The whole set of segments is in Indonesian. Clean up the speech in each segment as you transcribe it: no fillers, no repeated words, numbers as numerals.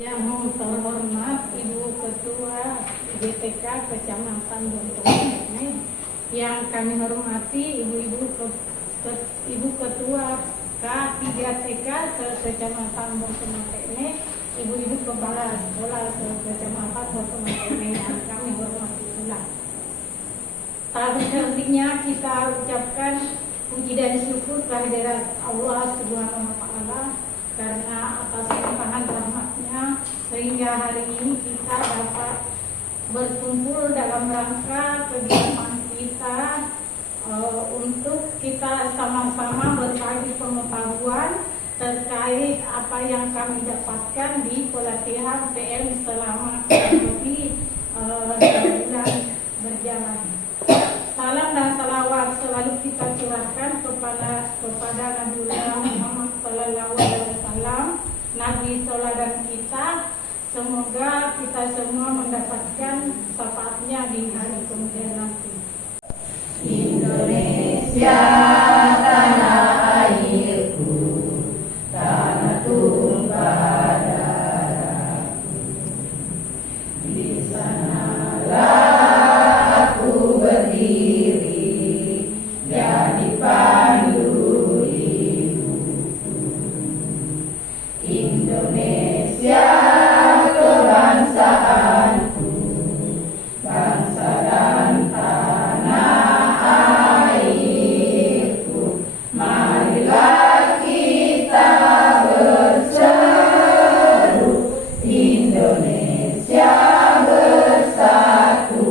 Yang terhormat Ibu Ketua GTK Kecamatan Bontong, yang kami hormati Ibu Ketua K3TK Kecamatan Bontong, Ibu-ibu Kepala Sekolah Kecamatan Bontong, yang kami hormati pula. Selanjutnya kita ucapkan puji dan syukur kehadirat Allah Subhanahu wa Ta'ala karena atas limpahan rahmatnya sehingga hari ini kita dapat berkumpul dalam rangka kegiatan kita untuk kita sama-sama berbagi pengetahuan terkait apa yang kami dapatkan di pelatihan PM selama lebih 2 bulan berjalan. Salam dan salawat selalu kita curahkan kepada Nabiullah Muhammad sallallahu alaihi wasallam, nabi teladan kita. Semoga kita semua mendapatkan syafaatnya di hari kemudian nanti. Indonesia tanah airku, tanah tumpah darahku, di sanalah aku berdiri, jadi pandu hidupku. Indonesia kebangsaanku, bangsa dan tanah airku. Marilah kita berseru, Indonesia bersatu.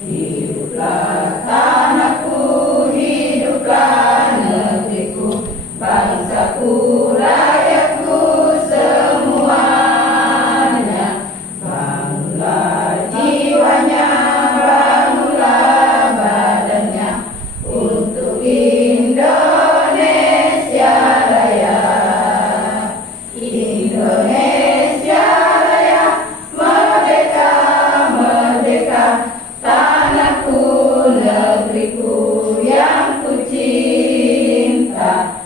Hiduplah tanahku, hiduplah negeriku, bangsaku, rakyatku semuanya. Bangunlah jiwanya, bangunlah badannya untuk Indonesia Raya. Indonesia Raya, merdeka, merdeka, tanahku, negeriku yang ku cinta.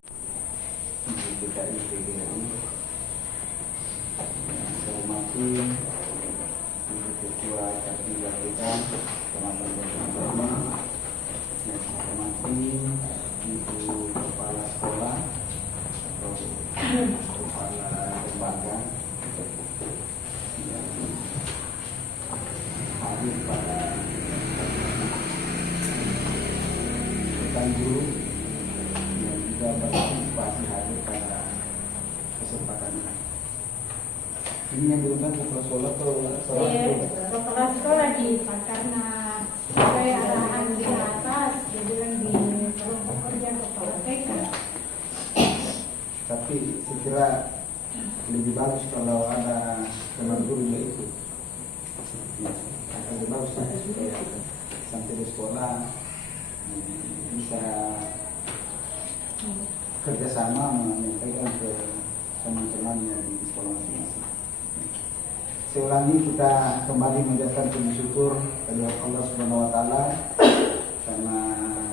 Ibu Ketua K3TK Kecamatan Bontong, yang saya hormati Ibu Kepala Sekolah atau Kepala Lembaga yang hadir pada rekan guru yang juga berpartisipasi hadir pada kesempatan ini. Ini yang diundang kepala sekolah atau Kepala sekolah di karena sesuai arahan di atas, jadi di kelompok kerja kepala TK. Tapi saya kira lebih bagus kalau ada teman guru yang ikut. Lebih bagus supaya sampai di sekolah bisa kerjasama menyampaikan ke teman-temannya di sekolah masing-masing. Saya ulangi, kita kembali menjadikan puji syukur kepada Allah Subhanahu wa Ta'ala karena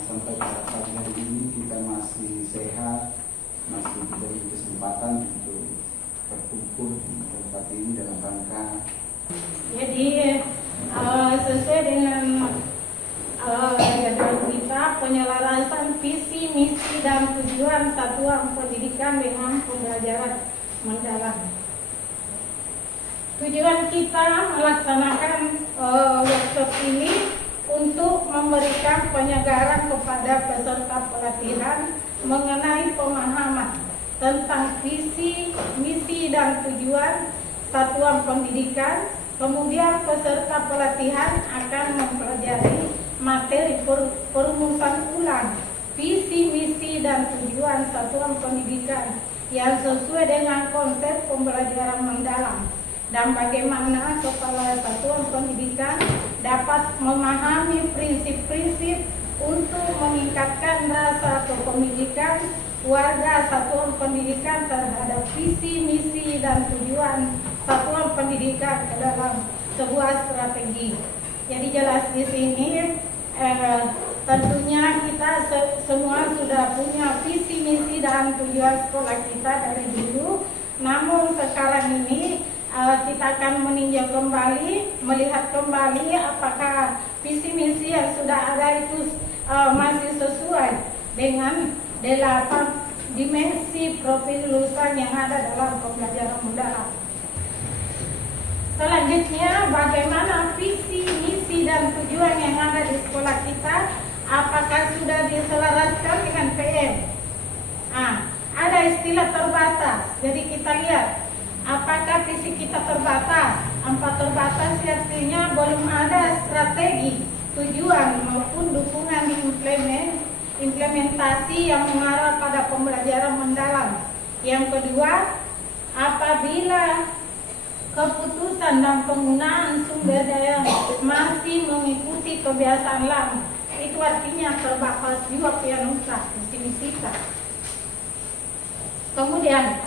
sampai pada pagi hari ini kita masih sehat, masih diberi kesempatan untuk berkumpul di tempat ini dalam rangka. Jadi sesuai dengan jadwal kita, penyelarasan visi, misi dan tujuan satuan pendidikan dengan pembelajaran mendalam. Tujuan kita melaksanakan workshop ini untuk memberikan penyegaran kepada peserta pelatihan mengenai pemahaman tentang visi, misi, dan tujuan satuan pendidikan. Kemudian peserta pelatihan akan mempelajari materi perumusan ulang visi, misi, dan tujuan satuan pendidikan yang sesuai dengan konsep pembelajaran mendalam, dan bagaimana kepala satuan pendidikan dapat memahami prinsip-prinsip untuk meningkatkan rasa kepemilikan warga satuan pendidikan terhadap visi, misi, dan tujuan satuan pendidikan ke dalam sebuah strategi. Jadi jelas di sini tentunya kita semua sudah punya visi, misi, dan tujuan sekolah kita dari dulu. Namun sekarang ini kita akan meninjau kembali, melihat kembali apakah visi misi yang sudah ada itu masih sesuai dengan 8 dimensi profil lulusan yang ada dalam pembelajaran mendalam. Selanjutnya, bagaimana visi, misi, dan tujuan yang ada di sekolah kita? Apakah sudah diselaraskan dengan PM? Ada istilah terbatas. Jadi kita lihat, apakah visi kita terbatas? Terbatas artinya belum ada strategi, tujuan maupun dukungan implementasi yang mengarah pada pembelajaran mendalam. Yang kedua, apabila keputusan dan penggunaan sumber daya masih mengikuti kebiasaan lama, itu artinya terbatas juga pianusa visi misi kita. Kemudian,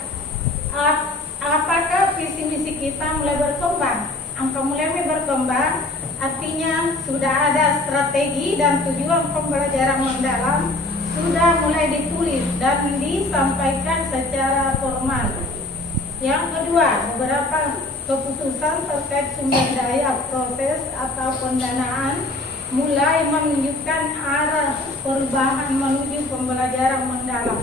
apakah visi misi kita mulai berkembang? Mulai berkembang artinya sudah ada strategi dan tujuan pembelajaran mendalam sudah mulai ditulis dan disampaikan secara formal. Yang kedua, beberapa keputusan terkait sumber daya, proses atau pendanaan mulai menunjukkan arah perubahan menuju pembelajaran mendalam,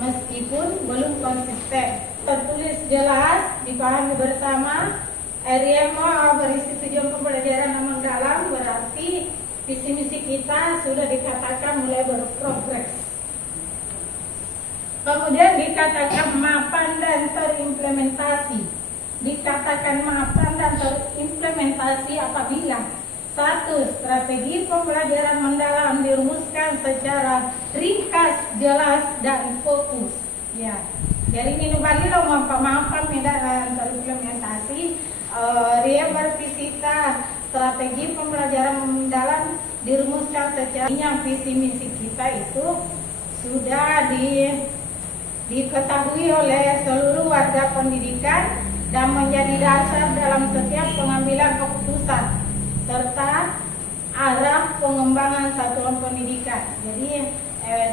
meskipun belum konsisten. Tertulis jelas, dipahami bersama, area mau berisi tujuan pembelajaran mendalam, berarti visi misi kita sudah dikatakan mulai berprogres. Kemudian dikatakan mapan dan terimplementasi. Dikatakan mapan dan terimplementasi apabila 1. Strategi pembelajaran mendalam dirumuskan secara ringkas, jelas, dan fokus. Ya, jadi ini balilo mapan dan terimplementasi. Dia bervisita strategi pembelajaran mendalam dirumuskan secara yang visi misi kita itu sudah diketahui oleh seluruh warga pendidikan dan menjadi dasar dalam setiap pengambilan keputusan serta arah pengembangan satuan pendidikan. Jadi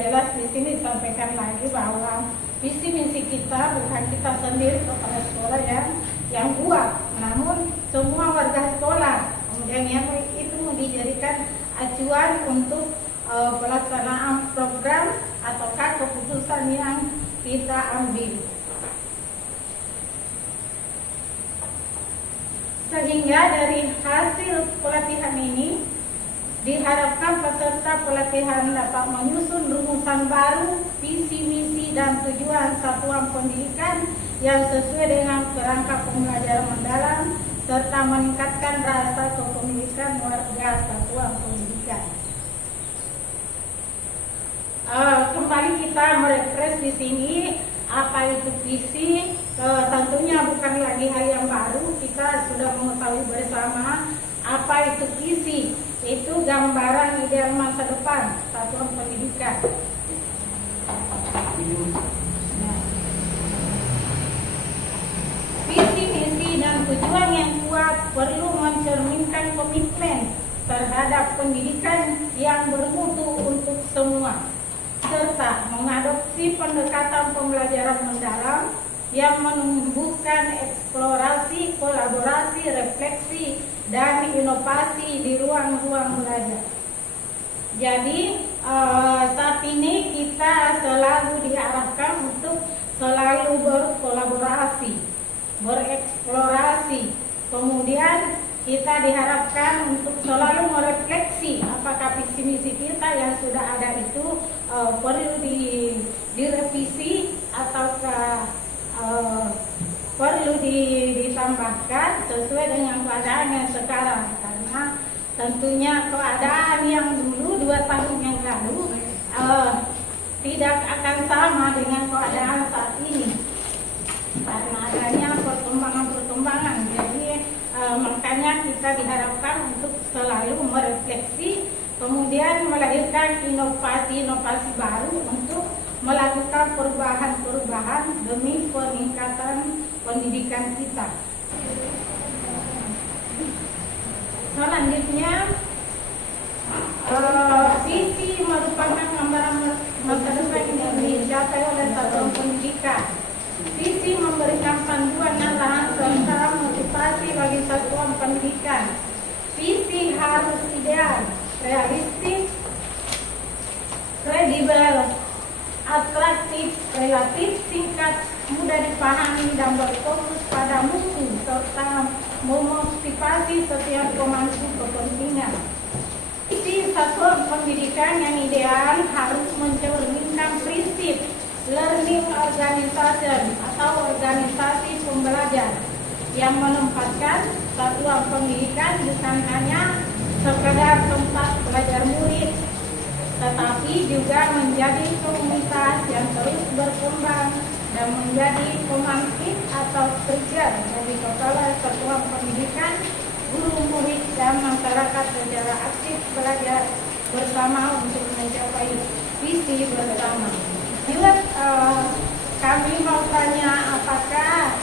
jelas di sini disampaikan lagi bahwa visi misi kita bukan kita sendiri kepala sekolah yang buat, namun semua warga sekolah. Kemudian yang itu dijadikan acuan untuk pelaksanaan program ataukah keputusan yang kita ambil. Sehingga dari hasil pelatihan ini diharapkan peserta pelatihan dapat menyusun rumusan baru visi misi dan tujuan satuan pendidikan yang sesuai dengan kerangka pembelajaran mendalam serta meningkatkan rasa kepemilikan warga satuan pendidikan. Kembali kita merefresh di sini apa itu visi. Tentunya bukan lagi hal yang baru, kita sudah mengetahui bersama apa itu visi. Itu gambaran ideal masa depan satuan pendidikan. Visi, misi, dan tujuan yang kuat perlu mencerminkan komitmen terhadap pendidikan yang bermutu untuk semua, serta mengadopsi pendekatan pembelajaran mendalam yang menumbuhkan eksplorasi, kolaborasi, refleksi, dan inovasi di ruang-ruang belajar. Jadi saat ini kita selalu diarahkan untuk selalu berkolaborasi, bereksplorasi. Kemudian kita diharapkan untuk selalu merefleksi apakah visi misi kita yang sudah ada itu perlu direvisi ataukah perlu ditambahkan sesuai dengan keadaan yang sekarang, karena tentunya keadaan yang dulu 2 tahun yang lalu tidak akan sama dengan keadaan saat ini karena adanya perkembangan. Jadi makanya kita diharapkan untuk selalu merefleksi, kemudian melahirkan inovasi baru untuk melakukan perubahan demi peningkatan pendidikan kita. Selanjutnya, visi merupakan gambaran masa depan yang dicapai oleh satuan pendidikan. Visi memberikan panduan arahan serta motivasi bagi satuan pendidikan. Visi harus ideal, realistis, kredibel, atraktif, relatif, singkat, mudah dipahami dan berfokus pada mutu serta memotivasi setiap pemangku kepentingan. Visi satuan pendidikan yang ideal harus mencerminkan prinsip learning organization atau organisasi pembelajar yang menempatkan satuan pendidikan bukan hanya sekedar tempat belajar murid, tetapi juga menjadi komunitas yang terus berkembang dan menjadi pembangkit atau trigger bagi kepala satuan pendidikan, guru, murid, dan masyarakat secara aktif belajar bersama untuk mencapai visi bersama. Juga kami mau tanya, apakah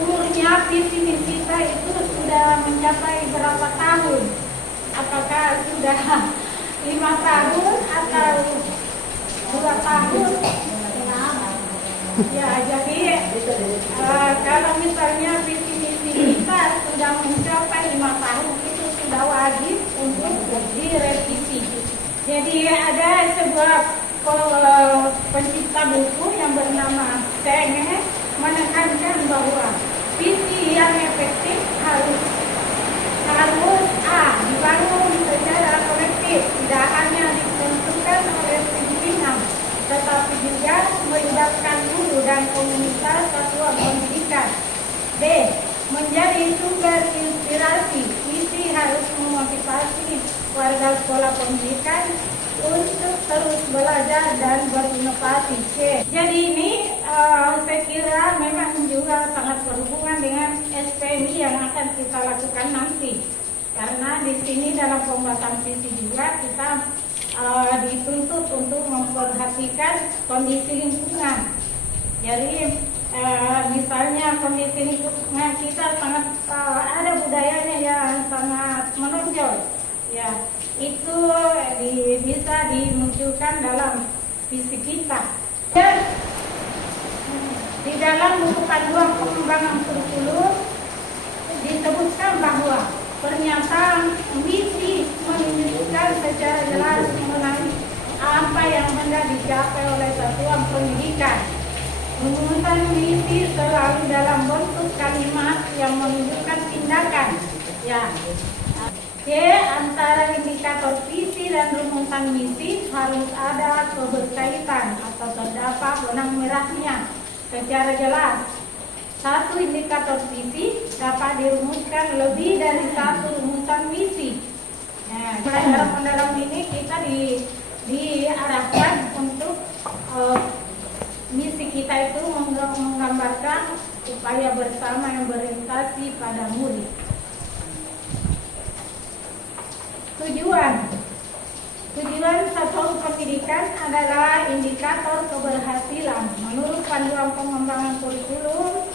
umurnya visi misi kita itu sudah mencapai berapa tahun? Apakah sudah 5 tahun atau 2 tahun? Ya, jadi kalau misalnya visi misi kita sudah mencapai 5 tahun, itu sudah wajib untuk direvisi. Jadi ada sebuah pencipta buku yang bernama Senge menekankan bahwa visi yang efektif harus dibangun secara kolektif, tidak hanya ditentukan oleh pimpinan, tetapi juga melibatkan guru dan komunitas satuan pendidikan. B. Menjadi sumber inspirasi. Visi harus memotivasi warga sekolah pendidikan untuk terus belajar dan berinovasi. C. Jadi ini saya kira memang juga sangat berhubungan dengan SPMI yang akan kita lakukan nanti. Karena di sini dalam pembahasan visi juga kita dituntut untuk memperhatikan kondisi lingkungan. Jadi misalnya kondisi lingkungan kita sangat ada budayanya yang sangat menonjol, ya itu bisa dimunculkan dalam visi kita. Dan di dalam buku panduan pengembangan kurikulum disebutkan bahwa pernyataan misi menunjukkan secara jelas mengenai apa yang hendak dicapai oleh satuan pendidikan. Rumusan misi selalu dalam bentuk kalimat yang menunjukkan tindakan. Ya. C. Antara indikator visi dan rumusan misi harus ada keberkaitan atau terdapat benang merahnya secara jelas. Satu indikator visi dapat dirumuskan lebih dari satu rumusan misi. Nah, dalam mendalam ini kita diarahkan untuk misi kita itu menggambarkan upaya bersama yang berorientasi pada murid. Tujuan satuan pendidikan adalah indikator keberhasilan. Menurut panduan pengembangan kurikulum,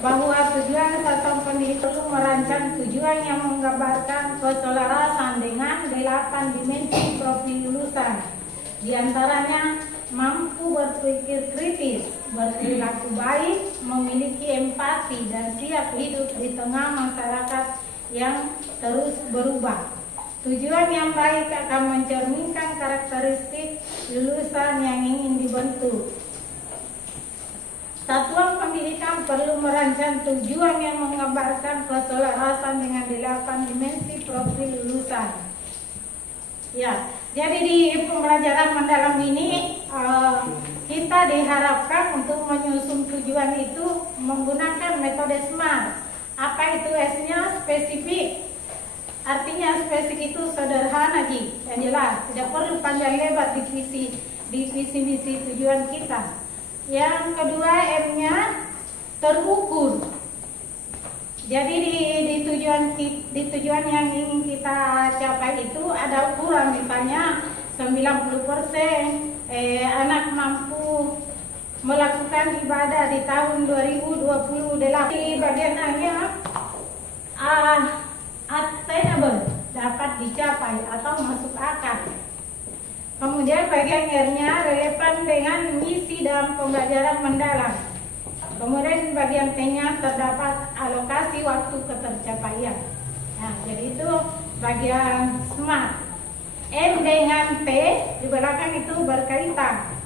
bahwa tujuan satuan pendidikan itu merancang tujuan yang menggambarkan keselarasan dengan 8 dimensi profil lulusan. Di antaranya mampu berpikir kritis, berperilaku baik, memiliki empati, dan siap hidup di tengah masyarakat yang terus berubah. Tujuan yang baik akan mencerminkan karakteristik lulusan yang ingin dibentuk. Satuan pendidikan perlu merancang tujuan yang menggambarkan keselarasan dengan 8 dimensi profil lulusan. Ya, jadi di pembelajaran mendalam ini kita diharapkan untuk menyusun tujuan itu menggunakan metode SMART. Apa itu S-nya? Spesifik. Artinya spesifik itu sederhana, yang jelas, tidak perlu panjang lebar di visi misi tujuan kita. Yang kedua, M-nya terukur. Jadi di tujuan yang ingin kita capai itu ada ukuran, misalnya 90% anak mampu melakukan ibadah di tahun 2028. Di bagian A-nya attainable, dapat dicapai atau masuk akal. Kemudian bagian R-nya relevan dengan misi dalam pembelajaran mendalam. Kemudian bagian T-nya terdapat alokasi waktu ketercapaian. Nah, jadi itu bagian SMART. M dengan T di belakang itu berkaitan.